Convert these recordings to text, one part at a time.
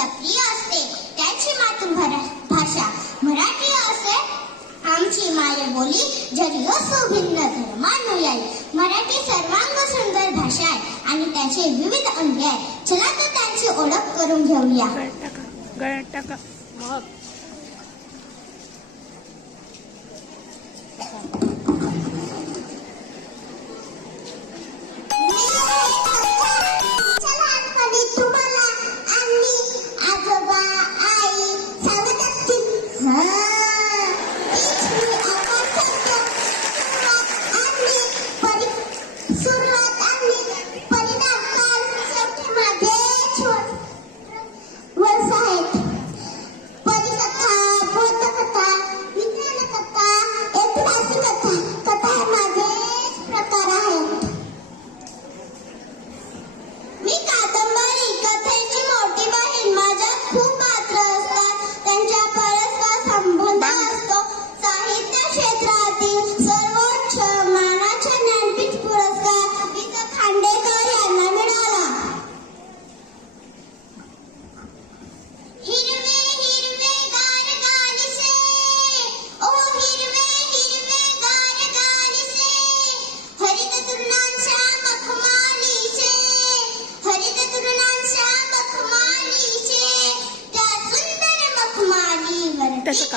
मुलांना प्रिय असते. त्यांची मातृभाषा मराठी असे. आमची मायबोली जरी असो भिन्न धर्मानुयायी. मराठी सर्वांग सुंदर भाषा आहे आणि त्याचे विविध अंग आहे चला तर त्यांची ओळख करून घेऊया.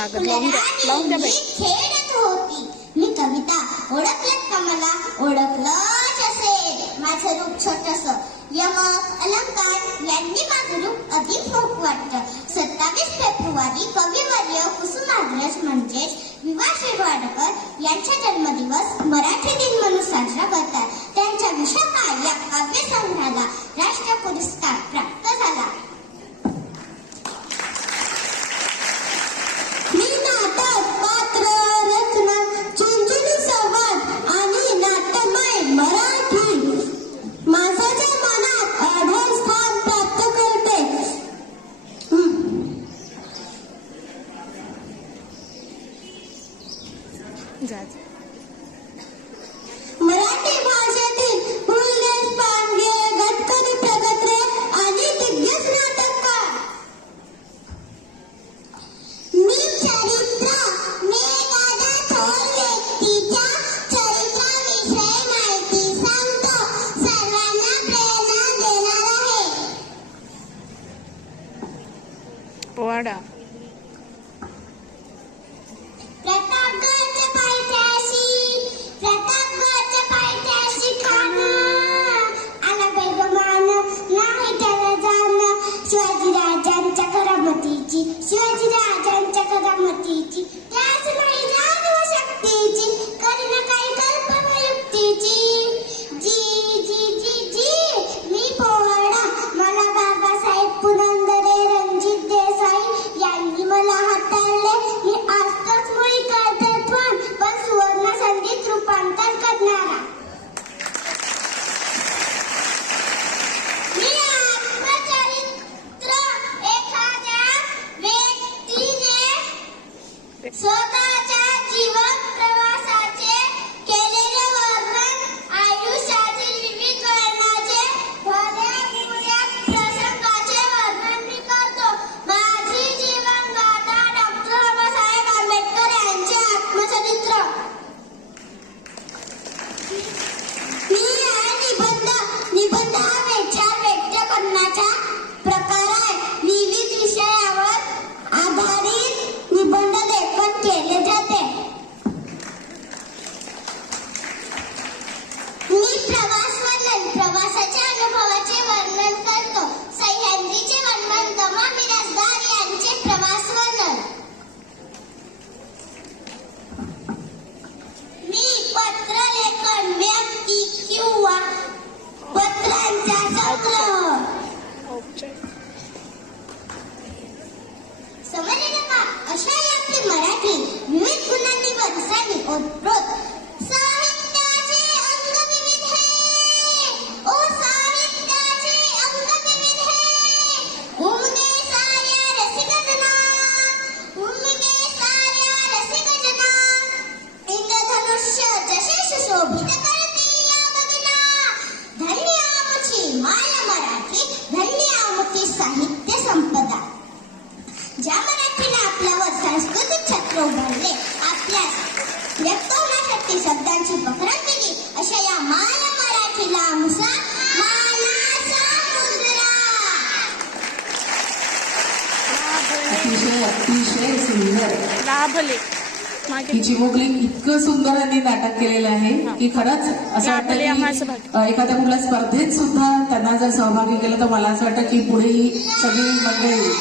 कागद लावून लावून द्या मी कविता ओळखलं असेल. माझं रूप छोटस. यमक अलंकार यांनी माझं रूप अधिक वाटतं. सत्तावीस फेब्रुवारी कविवर्य कुसुमाग्रज म्हणजेच विवा शिरवाडकर यांच्या 现在。रमा मिरासदार यांचे प्रवास वर्णन. मी पत्रलेखन व्यक्ती किंवा पत्रांचा संग्रह. समजले का? अशा व्यक्ती मराठी विविध गुणांनी वरसावी अतिशय सुंदर लाभले चिमुकली इतकं सुंदर त्यांनी नाटक केलेलं आहे की खरंच असं वाटतं की एखाद्या कुठल्या स्पर्धेत सुद्धा त्यांना जर सहभागी केलं तर मला असं वाटतं की पुढे ही सगळी मंडळी